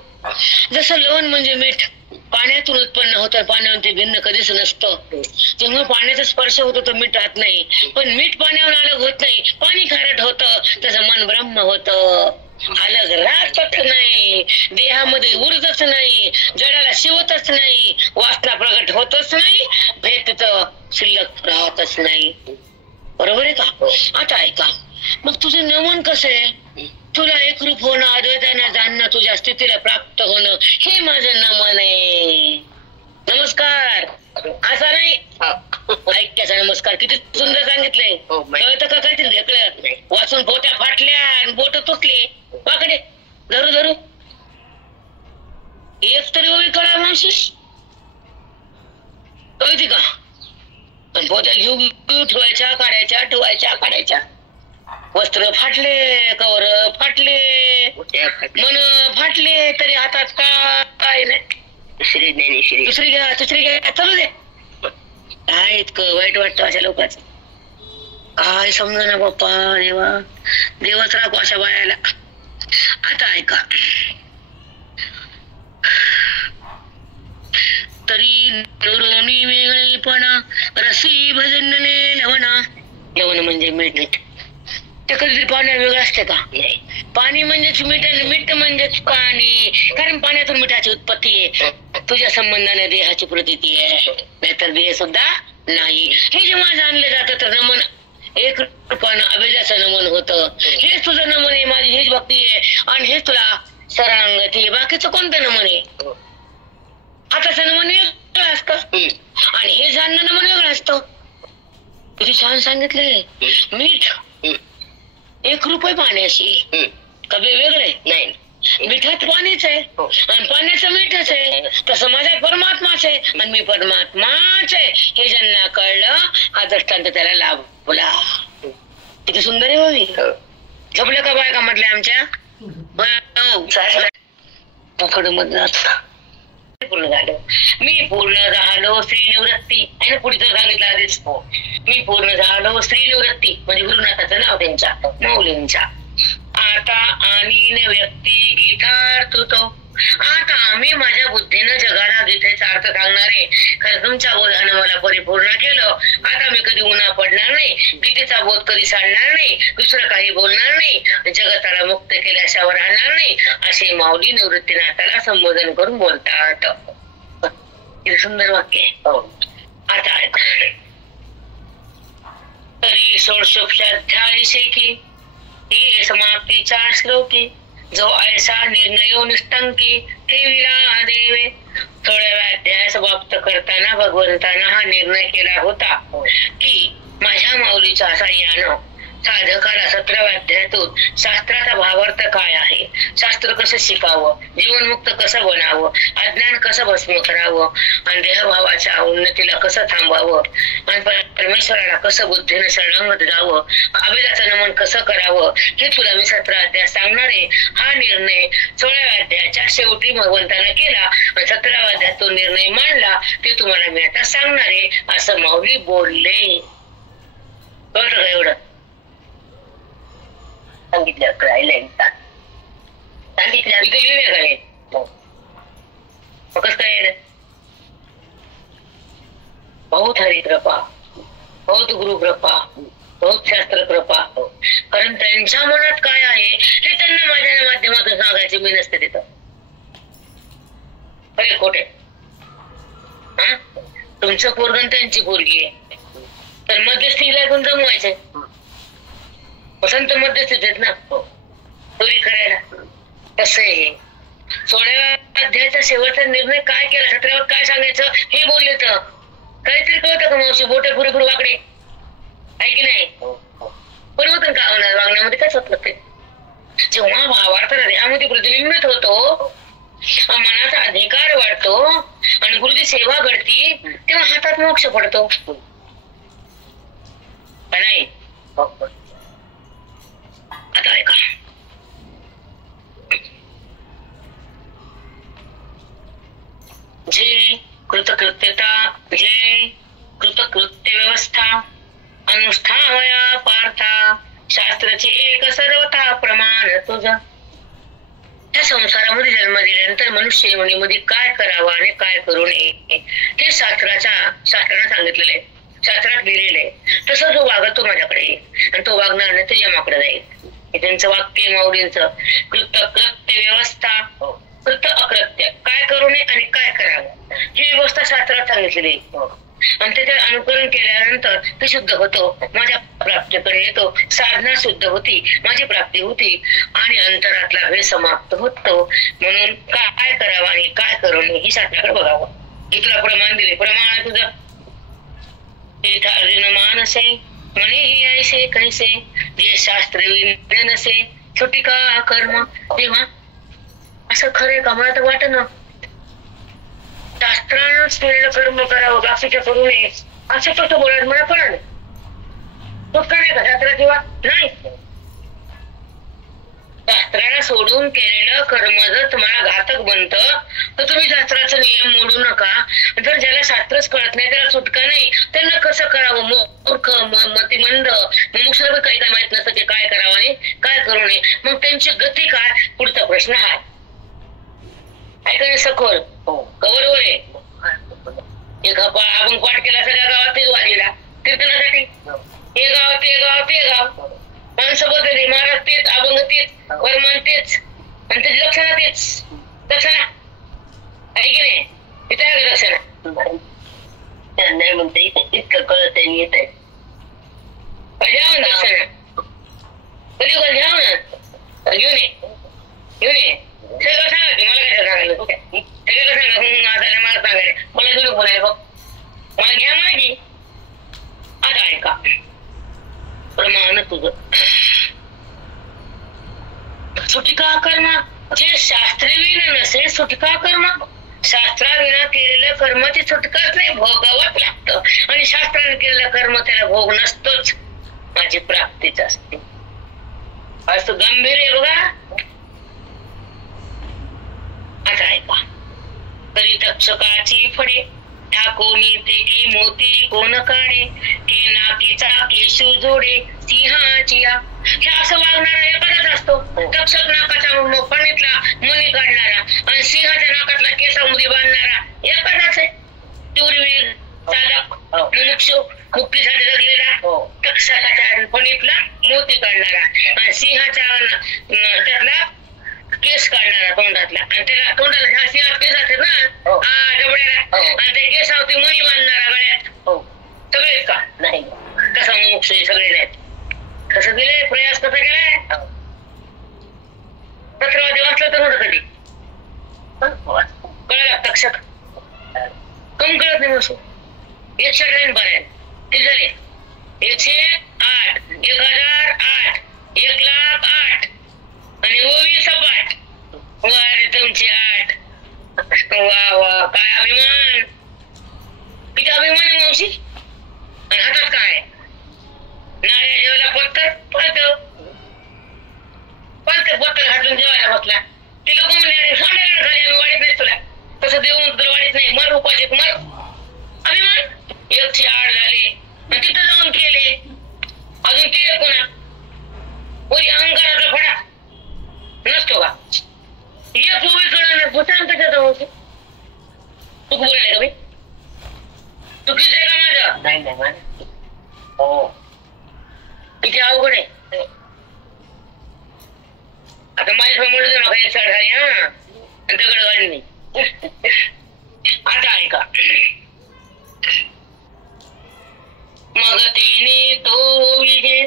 जसं लवण म्हणजे मीठ पाण्यातून उत्पन्न होतं, पाण्यावर ते भिन्न कधीच नसतं. जेव्हा पाण्याचा स्पर्श होतो तर मीठ राहत नाही, पण मीठ पाण्यावर अलग होत नाही. पाणी खारट होतं तसं मन ब्रह्म होतं, अलग राहतच नाही, देहामध्ये उरतच नाही, जडाला शिवतच नाही, वासना प्रगट होतच नाही, भेटत शिल्लक राहतच नाही. बरोबर आहे का? आता ऐका, मग तुझं नमन कसं आहे? तुला एकरूप होणं, अद्वैतानं जाणणं, तुझ्या स्थितीला प्राप्त होणं, हे माझं नमन आहे. नमस्कार असा नाही, ऐक्याचा नमस्कार. किती सुंदर सांगितलंय. कळतं का? काहीतरी ढेकलं वाचून पोट्या फाटल्या आणि बोट तुटले पाकडे धरू धरू. एक तरी ओळी कळा मावशी, कळती का? पण पोत्या घेऊ ठेवायच्या, काढायच्या, ठेवायच्या, काढायच्या. वस्त्र फाटले, कवर फाटले, मन फाटले, तरी हातात काय नाही. दुसरी घ्या, तिसरी घ्या, चालू दे. काय इतकं वाईट वाटतं अशा लोकांचं? काय समजा ना बाप्पा, देवा देवच राखो अशा बायाला. आता ऐका, तरी नुरोनी वेगळेपणा रसी भजनले लवणा. लवण म्हणजे मीठ. ते कधी पाण्यात वेगळं असते का? पाणी म्हणजेच मीठ आणि मीठ म्हणजेच पाणी, कारण पाण्यातून मिठाची उत्पत्ती आहे. तुझ्या संबंधाने देहाची प्रतीती आहे, नाहीतर देह सुद्धा नाही. हे जेव्हा जाणलं जातं तर नमन एक रूपानं अभेदाचं नमन होतं. हेच तुझं नमन आहे, माझी हेच भक्ती आहे, आणि हेच तुला शरणागती आहे. बाकीचं कोणतं नमन आहे? हाताचं नमन वेगळं असतं आणि हे जाणणं नमन वेगळं असतं. किती छान सांगितलंय. मीठ एक रुपये पाण्याशी का वेगळे नाही, मिठात पाणीच आहे आणि पाण्याचं मीठच आहे. तसं माझ्या परमात्माच आहे आणि मी परमात्माच आहे, हे ज्यांना कळलं हा दृष्टांत त्याला लाभला. किती सुंदर आहे होई. झोपलं का बायका म्हटल्या आमच्या? पूर्ण झालं. मी पूर्ण झालो श्रीनिवृत्ती. आणि पुढचं सांगितलं आधीच, मी पूर्ण झालो श्रीनिवृत्ती म्हणजे गुरुनाथाचं नाव त्यांच्या माऊलींच्या. आता आणि व्यक्ती गीतार्थ तो. आता आम्ही माझ्या बुद्धीनं जगाला गीतेचा अर्थ सांगणारे, कारण तुमच्या बोधानं मला परिपूर्ण केलं. आता मी कधी उन्हा पडणार नाही, गीतेचा बोध कधी सांडणार नाही, दुसरं काही बोलणार नाही, जगताला मुक्त केल्याशिवाय राहणार नाही, असे माऊली निवृत्तीनाथाला संबोधन करून बोलतात. हे सुंदर वाक्य आहे. आता तरी 16 अध्याय शेकी ही समाप्तीचा श्लोकी, जो ऐसा निर्णयो निष्ठंकी ठेविला देवे. थोड्या अध्याय समाप्त करताना भगवंतानं हा निर्णय केला होता की माझ्या माऊलीच्या साह्यानं साधकाला 17व्या अध्यायातून शास्त्राचा भावार्थ काय आहे, शास्त्र कसं शिकावं, जीवनमुक्त कसं बनावं, अज्ञान कसं भस्म करावं, आणि देहभावाच्या उन्नतीला कसं थांबावं, आणि परमेश्वराला कसं बुद्धीने शरणागत जावं, अभेदाचं नमन कसं करावं, हे तुला मी 17 अध्याय सांगणार आहे. हा निर्णय 16व्या अध्यायाच्या शेवटी भगवंतानं केला आणि 17व्या अध्यायात तो निर्णय मांडला. ते तुम्हाला मी आता सांगणार आहे असं माऊली बोलले. बरं का? एवढं सांगितलं, राहिलं सांगितलं. इथे येणे काय कसं काय येणं? बहुत हरी कृपा, बहुत गुरु कृपा, बहुत शास्त्र कृपा. कारण त्यांच्या मनात काय आहे हे त्यांना माझ्या माध्यमातून सांगायचे मी नसते तिथं. अरे खोटे. तुमचं पोरगण त्यांची पोरगी आहे तर मध्यस्थीला कोण जमवायचंय. वसंत मध्यस्थीच आहेत ना चोरी करायला. कसं आहे 16व्या अध्यायाचा शेवटचा निर्णय काय केला 17व्यात काय सांगायचं हे बोलले तर काहीतरी कळतं का मावशी. बोटे पुरेपूर वाकडे आहे की नाही. परिवर्तन का होणार वागण्यामध्ये काय होत नसते. जेव्हा भावार्थ हृदयामध्ये प्रतिबिंबित होतो मनाचा अधिकार वाढतो आणि गुरुची सेवा घडती तेव्हा हातात मोक्ष पडतो का नाही. आता ऐका जे कृतकृत्यता जे कृतकृत्य व्यवस्था अनुष्ठावया पार्था शास्त्राची एक सर्वथा प्रमाण तुझं. त्या संसारामध्ये जन्म दिल्यानंतर मनुष्य योनीमध्ये काय करावं आणि काय करू नये हे शास्त्रानं सांगितलेलं आहे. शास्त्रात लिहिलेलं आहे. तसं जो वागतो माझ्याकडे आणि तो वागणार नाही तर यमाकडे जाईल. हे त्यांचं वाक्य माऊलींचं. कृतकृत्य व्यवस्था कृत अकृत्य काय करू नये आणि काय करावं ही व्यवस्था शास्त्रात सांगितलेली आहे. आणि त्याचे अनुकरण केल्यानंतर ते शुद्ध होतो माझ्या प्राप्तीकडे येतो. साधना शुद्ध होती माझी प्राप्ती होती आणि अंतरातला वेळ समाप्त होतो. म्हणून काय करावं आणि काय करू नये ही शास्त्राकडे बघावं. मी तुला प्रमाण दिले. प्रमाण तुझं मानसे म्हणे ही ऐसे कैसे जे शास्त्र नसे छोटी का कर्म. तेव्हा असं खरंय का मला तर वाटत ना शास्त्रानंच केलेलं कर्म करावं बाकीचं करू नये असं कसं बोलायचं मला कळलं. तो का नाही का शास्त्र किंवा नाही. शास्त्राला सोडून केलेलं कर्म जर तुम्हाला घातक बनतं तर तुम्ही शास्त्राचा नियम मोडू नका. जर ज्याला शास्त्रच कळत नाही त्याला सुटका नाही त्यांना कसं करावं. मूर्ख मतिमंद मुमुक्षुला काही काय माहित नसतं की काय करावं आणि काय करू नये. मग त्यांची गती काय पुढचा प्रश्न हा ऐकायला सखोल बरोबर आहे. एक आपण पाठ केला सगळ्या गावात तेच वाजलेला कीर्तनासाठी. हे गाव ते गाव ते गाव माणसं बदलली महाराज तेच अभंग तेच वर्मान तेच आणि त्याची लक्षणा तेच. लक्षणा आहे की नाही तिथे आहे लक्षणा नाही म्हणते इतकं कळत येत आहे. घ्या लक्षणा कधी घ्या ना घेऊन ये सगळं सांगा की मला काय सांगायला सगळं सांगा मला सांगायला मला तुम्ही बोलायला बघ मला घ्या माहिती. आता ऐका प्रमाण तुझं सुटिका कर्म जे शास्त्रविना नसेल सुटका कर्म. शास्त्राविना केलेलं कर्माची सुटकाच नाही भोगावंच लागतं आणि शास्त्राने केलेलं कर्म त्याला भोग नसतोच माझी प्राप्तीच असते. असं गंभीर आहे बघा. आता ऐका तरी तक्षकाची फडे ठाकोनी ते की मोती कोण काढे के नाकीचा केशू जोडे सिंहाची हे असं वागणारा एखादाच असतो. तक्षक नाकाचा फणीतला मणी काढणारा आणि सिंहाच्या नाकातला केसामध्ये बांधणारा एखादाच आहे. शूरवीर साधक मुमुक्षु मुक्तीसाठी जगलेला तक्षकाच्या फणीतला मोती काढणारा आणि सिंहाच्या त्यातला केस काढणारा तोंडातला आणि त्याला तोंडाला सिंहात केस असतात ना डबड्याला आणि ते केसावरती मणी बांधणारा गळ्यात सगळेच का नाही. कसा मोक्ष सगळे नाहीत. कसं दिले प्रयास कसा केलाय 17 वाजता वाचलं तर होतं कधी कळलं तक्षक कम कळत नाही मसू 108 बऱ्या ते झाले 108 1008 1,08,000 आणि 20 सपाट वारे तुमचे 8. वा वा काय अभिमान किती अभिमान आहे मावशी. आणि हातात काय नाऱ्या जेवायला पत्तर पत्तर हातून जेवायला बसला. ती लोक म्हणले सांगायला खाली आम्ही वाढत नाही तुला तसं देऊन तुला वाढत नाही मर उपाशी मर. अभिमान 108 झाले आणि तिथं जाऊन केले अजून केले पुन्हा वरी अहंकाराचा फडा नसतो का. एक उभी कळणार भूतान कशाचा होतो. तू बोलायला का मी चुकीचं आहे का माझं नाही माझं हो किती अवघड आहे. आता माझ्या समोर नका एक साठ झाली हा दगड गाडली. आता ऐका. मग तिने तो ओविजे,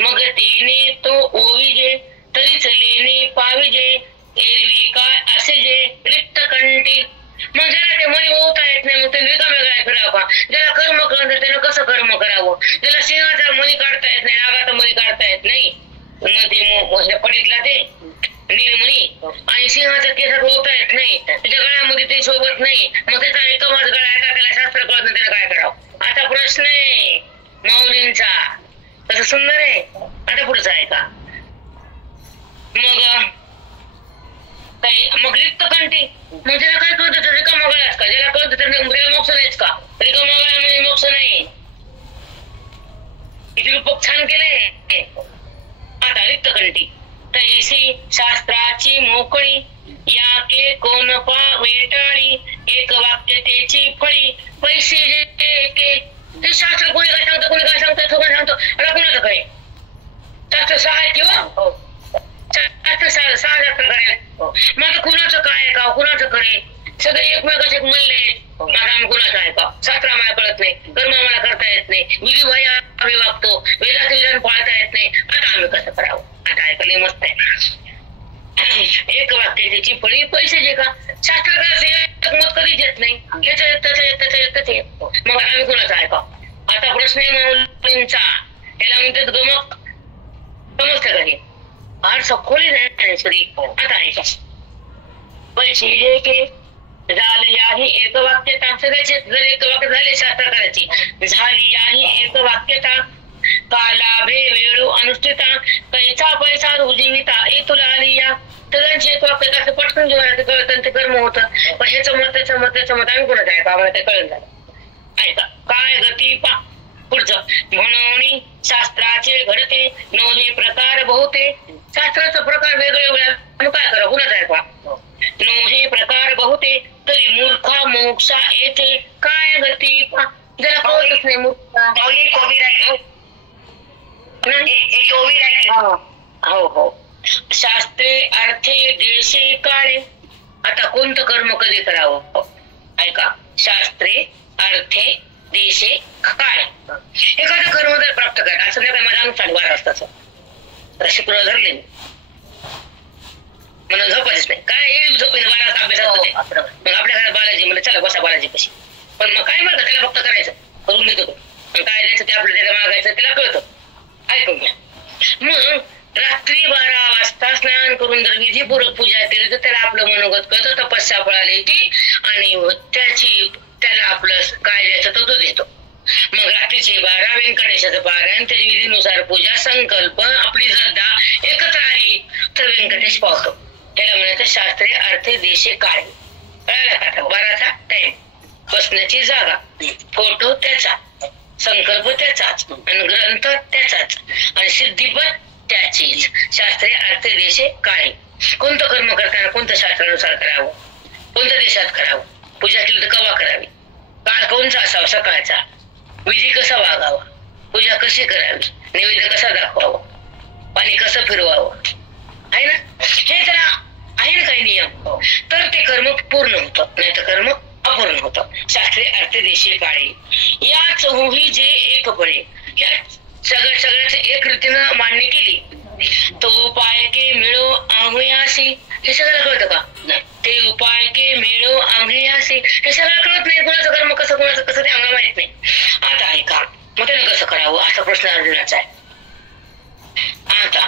मग तिने तो ओविजे, तरीच लेणे पाविजे, एरवी काय असे जे रिक्त कंठी. मग ज्याला ते मनी ओवता येत नाही मग ते रिकाम्या काय करावं का? ज्याला कर्म कळतं त्यानं कसं कर्म करावं? ज्याला सिंहाचा मनी काढता येत नाही, नागाचा मनी काढता येत नाही, मग ते पडीतला ते नीलमणी आणि सिंहाचा केसात ओवता येत नाही, त्याच्या गळ्यामध्ये ते शोभत नाही, मग त्याचा एकमाच गळा आहे का? त्याला शास्त्र कळत नाही, त्याला काय करावं? आता प्रश्न आहे माऊलींचा, कसं सुंदर आहे. आता पुढचं आहे का? मग रिक्त कंठी, मग ज्याला काय कळतं तर रिकामा गळाच का? ज्याला कळतं तर मोक्ष नाहीच का? रिकामा गळ्यामध्ये मोक्ष नाही. किती रूपक छान केलंय. आता रिक्त कंठी, तैसी शास्त्राची मोकळी, या के कोण पा वेटाळी, एक वाक्य त्याची फळी, पैसे जे ते शास्त्र कोणी काय सांगतं, कोणी काय सांगतं, तो काय सांगतो. आता कुणाचं खरे शास्त्र सहाय किंवा शास्त्र सहा करेल. मग कुणाचं काय आहे का? कुणाचं खरे? सगळे एकमेकाचे म्हणले. आता आम्ही कुणाचं आहे का? शास्त्र आम्हाला कळत नाही, कर्म आम्हाला करता येत नाही, विधी बाह्य आम्ही वागतो, वेदाचं विधान पाळता येत नाही. आता आम्ही कसं करावं? आता ऐकले मस्त आहे. एक वाक्य त्याची फळी, पैसे जे का? शास्त्रकार मत कधीच येत नाही, त्याच्या येत. मग आम्ही कुणाचं आहे का? आता प्रश्न आहे माऊलींचा, त्याला म्हणतात गमक. समजतं कधी फार सखोली नाही सरी. आता ऐका. पैसे जे के झाले आहे एक वाक्यता, सगळ्याचे जर एक वाक्य झाले शास्त्रकाराची, झाली आहे एक वाक्यता, कालाभे वेळू अनुष्ठिता, पैसा पैसा रुजीविता, हे तुला आली या सगळ्यांची एक वाक्य असं पटकन जेव्हा कळतं ते कर्म होतं. पण ह्याचं मत त्याचं मत आम्ही कुणाचं आहे का? आम्हाला ते कळलं झालं. ऐका. काय गती पा पुढचं. म्हणून शास्त्राचे घडते नवहे प्रकार बहुते, शास्त्राचा प्रकार वेगळे वेगळे काय करा? कुणाचं आहे का? नवहे प्रकार बहुते, तरी मूर्खा मोक्षा येते, काय गती पा. ज्याला कळतच नाही मूर्खा. हो हो. शास्त्रे अर्थे देशे काळे, आता कोणतं कर्म कधी करावं? ऐका. शास्त्रे अर्थे देशे काळे, एखादं कर्म जर प्राप्त करा असं नाही काय माझ्या अनुसार 12 वाजताच शुक्रवार धरले मला झोपायच नाही. काय येईल झोपेल 12 वाजता अभ्यासात होते. मग आपल्या घरात बालाजी म्हणजे चला बसा बालाजी कशी, पण मग काय म्हणतात त्याला फक्त करायचं, करून देतो तो. काय द्यायचं ते आपलं त्याला मागायचं, त्याला कळतं. ऐकून घ्या. मग रात्री 12 वाजता स्नान करून जर विधीपूर्वक पूजा केली तर त्याला आपलं मनोगत कळतं, तपस्या फळाली की, आणि त्याला आपलं काय द्यायचं तो देतो. मग रात्रीचे 12 व्यंकटेशाचं पारायण, त्याच्या विधीनुसार पूजा, संकल्प, आपली श्रद्धा एकत्र आली तर व्यंकटेश पावतो. त्याला म्हणायचं शास्त्रे अर्थे देशे काळे. कळायला का? 12चा टाइम, बसण्याची जागा, फोटो त्याचा, संकल्प त्याचाच, आणि ग्रंथ त्याचाच, आणि सिद्धी पण त्याचीच. शास्त्रे अर्थे देशे काळे. कोणतं कर्म करताना कोणतं शास्त्रानुसार करावं, कोणत्या देशात करावं, पूजा केली तर केव्हा करावी, काळ कोणचा असावा, सकाळचा, विधी कसा वागावा, पूजा कशी करावी, नैवेद्य कसा दाखवावा, पाणी कसं फिरवावं, आहे ना? हे त्याला आहे ना काही नियम, तर ते कर्म पूर्ण होतं, नाही तर कर्म अपूर्ण होतं. शास्त्रे अर्थे देशे काळे, या चौही जे एक पडे, या सगळ्याच एक रीतीनं मांडणी केली. तो उपाय के मिळो आंघोयासी, हे सगळं कळतं का? नाही. ते उपाय के मिळो आंघोयासी, हे सगळं कळत नाही. कोणाचं कर्म कसं, कोणाचं कसं ते आम्हाला माहित नाही. आता ऐका. मग त्यानं कसं करावं असा प्रश्न अर्जुनाचा आहे. आता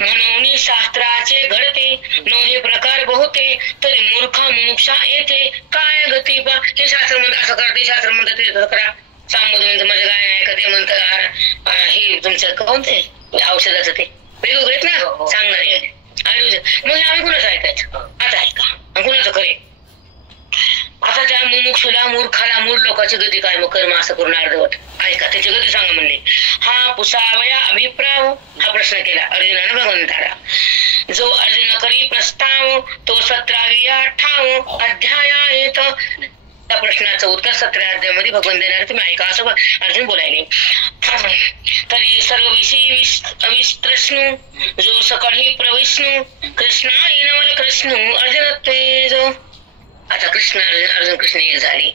म्हणून शास्त्राचे घडते नवहे प्रकार बहुते, तरी मूर्खा मोक्षा येते, काय गती बा. हे शास्त्र म्हणतं असं करा, ते शास्त्र म्हणतं ते तसं करा. सामोदं माझं गाय आहे का, ते म्हणतं हे तुमचं कोणते औषधाचं ते वेगवेगळे ना सांगणारे आयुर्वेद. मग आम्ही कुणाचं ऐकायचं? आता ऐका. कुणाचं खरे? आता त्या मुमुक्षुला, मूर्खाला, मूळ लोकांची गती काय? मग कर्म असं करून अर्धवट. ऐका त्याची गती सांगा म्हणले. हा पुसावया अभिप्राव, हा प्रश्न केला अर्जुनानं भगवंताला. जो अर्जुन करी प्रस्ताव, तो 17व्या ठाव अध्याया येत. त्या प्रश्नाचं उत्तर 17व्या अध्यायामध्ये भगवान देणार, तुम्ही ऐका असं अर्जुन बोलायले. तरी सर्व विषयी प्रश्न जो सकाळी प्रविष्णू कृष्णा येणं मला कृष्ण अर्जुन ते जो आता कृष्ण अर्जुन कृष्ण एक झाले.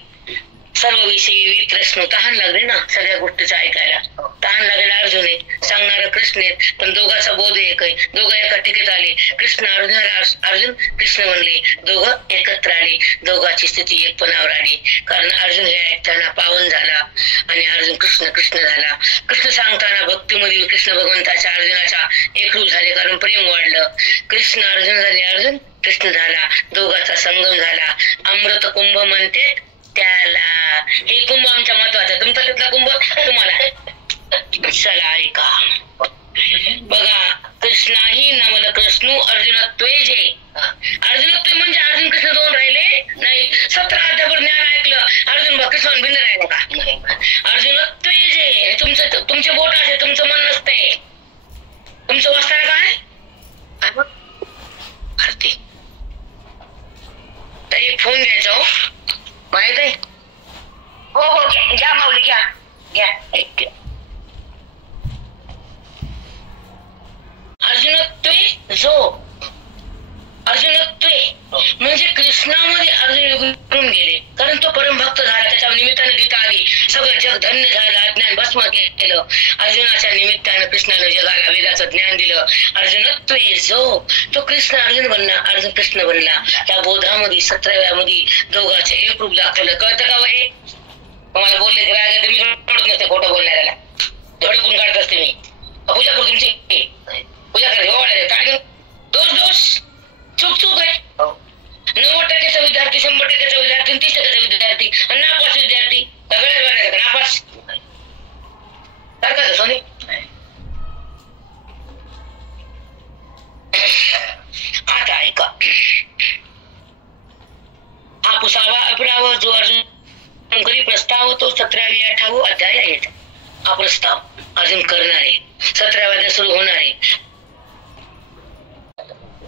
सर्व विषयी प्रश्न तहान लागले ना सगळ्या गोष्टीचं ऐकायला. तहान लागलेला अर्जुन आहे, सांगणार कृष्ण आहेत, पण दोघांचा बोध एक आहे. दोघं एका ठिकाणी आले. कृष्ण अर्जुन कृष्ण म्हणले. दोघं एकत्र आले. दोघांची स्थिती एकपणावर आली. कारण अर्जुन हे ऐकताना पावन झाला आणि अर्जुन कृष्ण कृष्ण झाला. कृष्ण सांगताना भक्तीमध्ये कृष्ण भगवंताच्या अर्जुनाच्या एकरूप झाले, कारण प्रेम वाढलं. कृष्ण अर्जुन झाले, अर्जुन कृष्ण झाला. दोघांचा संगम झाला. अमृत कुंभ म्हणते त्याला. हे कुंभ आमच्या महत्वाचं. तुमचा तिथला कुंभ तुम्हाला. चला ऐका बघा. कृष्णाही नवल कृष्ण अर्जुनत्वे जे. अर्जुनत्व म्हणजे अर्जुन कृष्ण दोन राहिले नाही. 17 अध्याय ज्ञान ऐकलं अर्जुन कृष्ण भिन्न राहिलं का? अर्जुनत्वे जे तुमचे बोट असे, तुमचं मन नसते. तुमचं वस्त्र काय आरती. तर एक फोन घ्यायचा हो, माहित आहे? हो हो घ्या माऊली घ्या घ्या. अर्जुनत्वे जो. अर्जुनत्वे म्हणजे कृष्णामध्ये अर्जुन विरून गेले, कारण तो परमभक्त झाला. त्याच्या निमित्ताने गीता आली. सगळं जग धन्य झालं. अज्ञान भस्म केलं. अर्जुनाच्या निमित्तानं कृष्णानं जगाला वेदाचं ज्ञान दिलं. अर्जुनत्वे जो तो कृष्ण अर्जुन बनला, अर्जुन कृष्ण बनला. त्या बोधामध्ये 17व्या मध्ये दोघांचे एक रूप दाखवलं. कळतं का वय? तुम्हाला बोलले ते राग मी सोडत नसते. खोटं बोलणाऱ्याला धडकून काढत असते मी. पूजा करू तुमची पूजा करायची. दोष चूक आहे. 90%चा विद्यार्थी, 100%चा विद्यार्थी, 30%चा विद्यार्थी आणि नापास विद्यार्थी सगळ्या बघायचं नापास सारखा सोनी. आता ऐका. हा पुसावा अपुरावा जो अर्जुन करी प्रस्ताव तो 17व्या 18 अध्याय आहेत. हा प्रस्ताव अर्जुन करणार आहे. 17व्या अध्याय सुरू होणार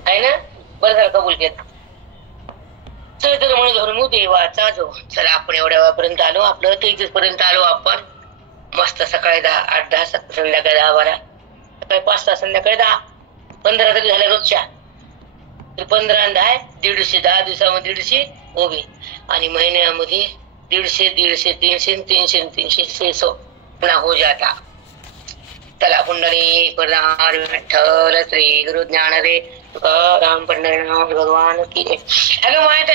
आहे ना. बरं झालं कबूल केलं. म्हणून धर्म देवाचा जो. चला आपण एवढ्या वेळापर्यंत आलो. आपलं 33 पर्यंत आलो आपण. मस्त सकाळी 10, 8, 10, संध्याकाळी 10, 12, सकाळी 5 तास, संध्याकाळी 10, 15 तरी झाल्या रोजच्या. 15 आणि 10 150. 10 दिवसामध्ये 150 उभी आणि महिन्यामध्ये 150, 150, 300, 300, 300, 600 पुन्हा हो जाता. चला पुंडली प्रधान विठ्ठल श्री गुरु ज्ञानदेव तुकाराम पंढरीनाथ भगवान की. हॅलो माहिती